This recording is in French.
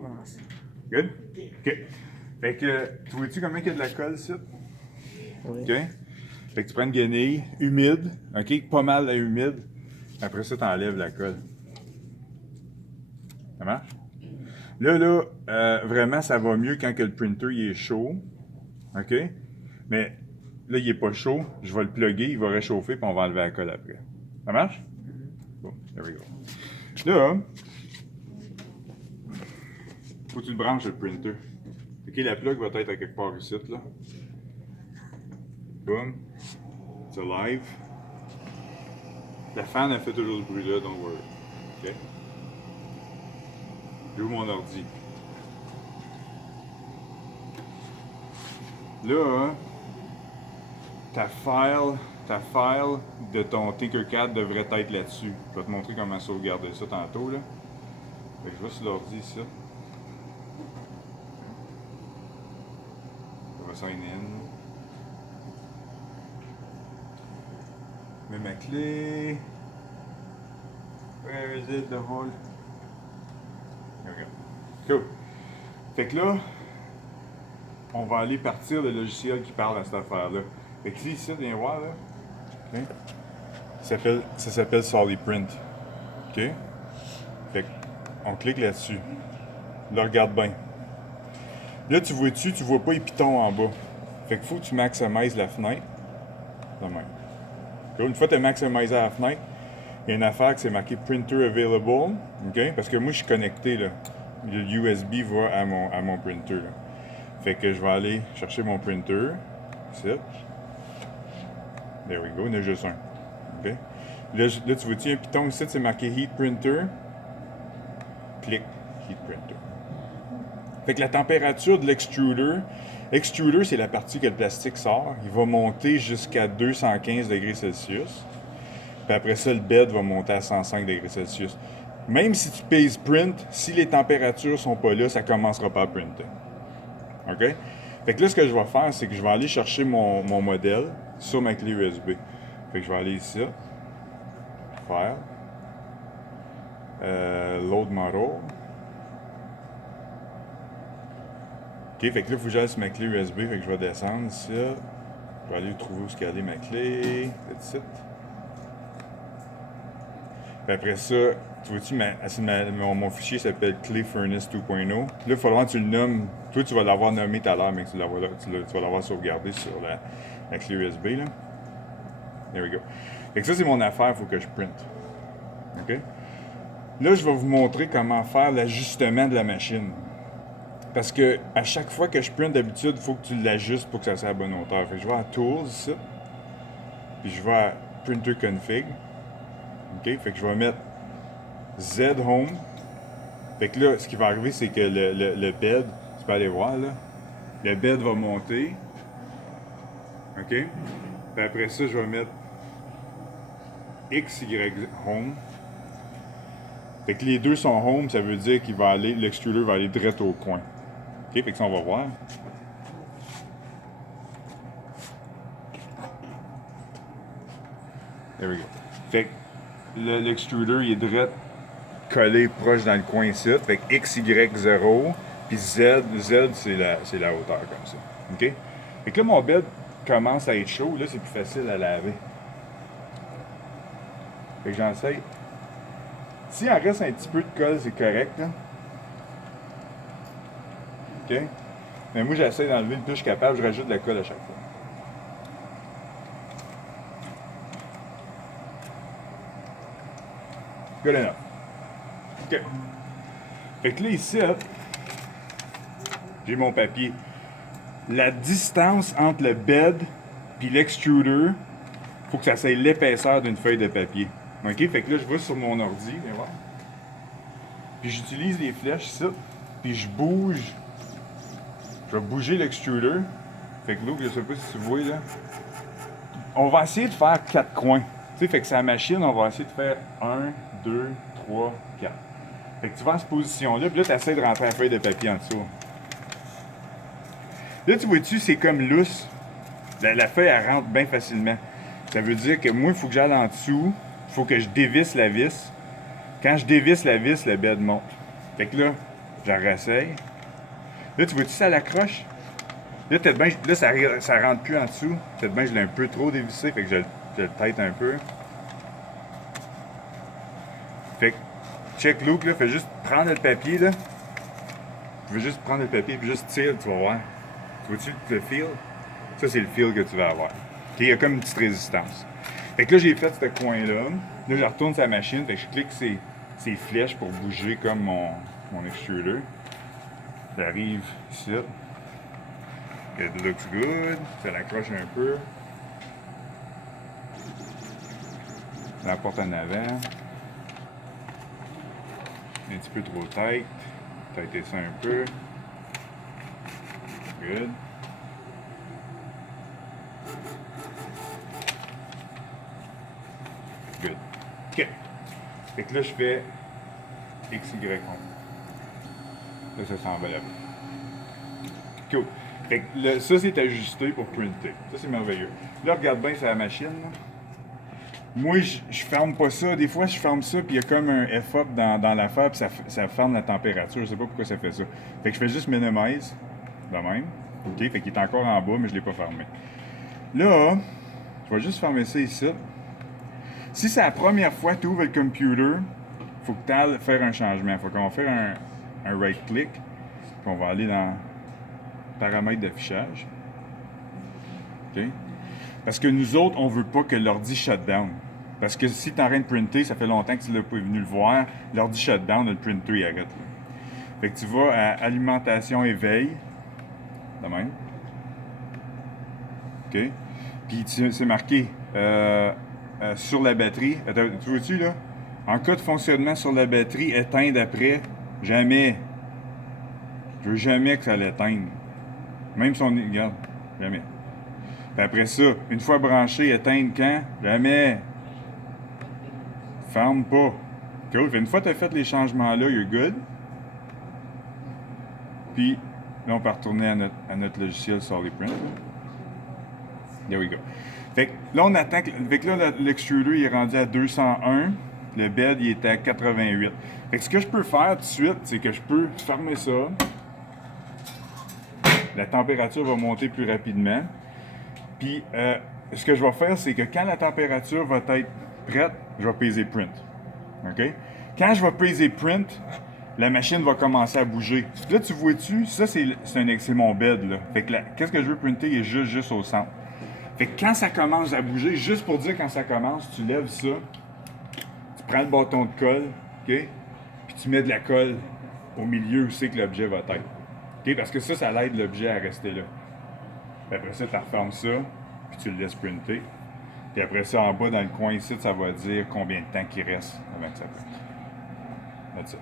commence. Good? OK. Fait que, tu vois-tu comment il y a de la colle ici? Oui. OK? Fait que tu prends une guenille humide, OK? Pas mal humide. Après ça, tu enlèves la colle. Ça marche? Là, vraiment, ça va mieux quand que le printer il est chaud. OK? Mais là, il est pas chaud. Je vais le plugger, il va réchauffer, puis on va enlever la colle après. Ça marche? Bon, there we go. Là, faut que tu le branches le printer. OK, la plug va être à quelque part ici, là. Boom. C'est live. La fan, elle fait toujours ce bruit-là, don't worry. OK? J'ouvre mon ordi. Là, ta file de ton Tinkercad devrait être là-dessus. Je vais te montrer comment sauvegarder ça tantôt, là. Fait que je vais sur l'ordi ici. Je vais sign in. Je mets ma clé. Where is it, the whole? Okay. Cool. Fait que là, on va aller partir le logiciel qui parle à cette affaire-là. Fait que ici, viens voir, là. Okay. Ça s'appelle SolidPrint. OK? Fait qu'on clique là-dessus. Là, regarde bien. Là, tu vois-tu, tu vois pas les pitons en bas. Fait qu'il faut que tu maximises la fenêtre. De même. Cool. Une fois que tu as maximisé la fenêtre, il y a une affaire qui c'est marqué Printer Available. OK? Parce que moi, je suis connecté, là. Le USB va à mon printer, là. Fait que je vais aller chercher mon printer. Ici. There we go. Il y en a juste un. OK? Là, tu vois-tu un piton ici, c'est marqué Heat Printer. Clique Heat Printer. Fait que la température de l'extruder, c'est la partie que le plastique sort. Il va monter jusqu'à 215 degrés Celsius. Puis après ça, le bed va monter à 105 degrés Celsius. Même si tu pèses print, si les températures sont pas là, ça commencera pas à printer. OK? Fait que là, ce que je vais faire, c'est que je vais aller chercher mon modèle sur ma clé USB. Fait que je vais aller ici. File. Load model. OK, fait que là, il faut que j'aille sur ma clé USB. Fait que je vais descendre ici. Je vais aller trouver où est-ce ma clé. That's it. Puis après ça, tu vois-tu, mon fichier s'appelle Clé Furnace 2.0. Là, il faudra que tu le nommes. Toi, tu vas l'avoir nommé tout à l'heure, mais tu vas l'avoir sauvegardé sur la clé USB. Là. There we go. Fait que ça, c'est mon affaire, il faut que je print. OK? Là, je vais vous montrer comment faire l'ajustement de la machine. Parce que à chaque fois que je print, d'habitude, il faut que tu l'ajustes pour que ça soit à la bonne hauteur. Fait que je vais à Tools, ici. Puis je vais à Printer Config. OK? Fait que je vais mettre Z Home. Fait que là, ce qui va arriver, c'est que le bed, tu peux aller voir, là. Le bed va monter. OK? Puis après ça, je vais mettre XY Home. Fait que les deux sont home, ça veut dire qu'il va aller, l'extruder va aller direct au coin. OK? Fait que ça, on va voir. There we go. Fait que l'extruder, il est direct collé proche dans le coin ici. Fait que XY0, puis Z, c'est la hauteur comme ça. OK? Fait que là, mon bed commence à être chaud. Là, c'est plus facile à laver. Fait que j'essaye. S'il en reste un petit peu de colle, c'est correct, là. OK? Mais moi, j'essaie d'enlever le plus je suis capable. Je rajoute de la colle à chaque fois. Good enough. OK. Fait que là, ici, j'ai mon papier. La distance entre le bed et l'extruder, faut que ça soit l'épaisseur d'une feuille de papier. OK? Fait que là, je vais sur mon ordi, viens voir. Puis j'utilise les flèches ici, puis je bouge. Je vais bouger l'extruder. Fait que là, je sais pas si tu vois, là. On va essayer de faire 4 coins. Tu sais, fait que sa machine, on va essayer de faire 1, 2, 3, 4. Fait que tu vas en cette position-là, puis là, tu essaies de rentrer la feuille de papier en dessous. Là, tu vois-tu, c'est comme lousse. La feuille, elle rentre bien facilement. Ça veut dire que moi, il faut que j'aille en dessous. Il faut que je dévisse la vis. Quand je dévisse la vis, le bed monte. Fait que là, Je réessaye. Là, tu vois-tu, ça l'accroche? Là, peut-être bien, là, ça rentre plus en dessous. Peut-être bien, je l'ai un peu trop dévissé, fait que je le tête un peu. Fait que, check Luke, là, fais juste prendre le papier, là. Tu veux juste prendre le papier puis juste tirer, tu vas voir. Tu vois-tu le feel? Ça, c'est le feel que tu vas avoir. Okay? Il y a comme une petite résistance. Fait que là, j'ai fait ce coin-là. Là, je retourne sur la machine. Fait que je clique ces flèches pour bouger comme mon extruder. J'arrive ici. It looks good. Ça l'accroche un peu. La porte en avant. Un petit peu trop tight. Tighter ça un peu. Good. Good. OK. Fait que là, je fais XY. Là, ça s'en va là-bas. Cool. Fait que là, ça, c'est ajusté pour printer. Ça, c'est merveilleux. Là, regarde bien sur la machine. Là. Moi, je ferme pas ça. Des fois, je ferme ça, puis il y a comme un F-up dans l'affaire, puis ça ferme la température. Je sais pas pourquoi ça fait ça. Fait que je fais juste minimize, de même. OK? Fait qu'il est encore en bas, mais je l'ai pas fermé. Là, je vais juste fermer ça ici. Si c'est la première fois que tu ouvres le computer, il faut que tu ailles faire un changement. Il faut qu'on va faire un right-click, puis on va aller dans paramètres d'affichage. OK? Parce que nous autres, on veut pas que l'ordi shut down. Parce que si tu es en train de printer, ça fait longtemps que tu l'as pas venu le voir, l'ordi shut down, le printer il arrête. Là. Fait que tu vas à alimentation éveil, de même. OK? Puis c'est marqué sur la batterie. Attends, tu vois-tu là? En cas de fonctionnement sur la batterie, éteindre après, jamais. Je veux jamais que ça l'éteigne. Même si on y regarde, jamais. Puis après ça, une fois branché, éteindre quand? Jamais. Ferme pas. Cool. Fait une fois que tu as fait les changements-là, you're good. Puis, là, on peut retourner à notre logiciel SolidPrint. There we go. Fait que là, on attend. Fait que là, l'extruder, il est rendu à 201. Le bed, il est à 88. Fait que ce que je peux faire tout de suite, c'est que je peux fermer ça. La température va monter plus rapidement. Puis, ce que je vais faire, c'est que quand la température va être prête, je vais peser print. OK? Quand je vais peser print, la machine va commencer à bouger. Là, tu vois-tu, ça, c'est mon bed. Là. Fait que qu'est-ce que je veux printer, il est juste au centre. Fait que quand ça commence à bouger, juste pour dire quand ça commence, tu lèves ça, tu prends le bâton de colle, OK? Puis tu mets de la colle au milieu où c'est que l'objet va être. OK? Parce que ça l'aide l'objet à rester là. Puis après ça, tu refermes ça, puis tu le laisses printer. Puis après ça, en bas, dans le coin ici, ça va dire combien de temps qu'il reste avant que ça printe. That's it.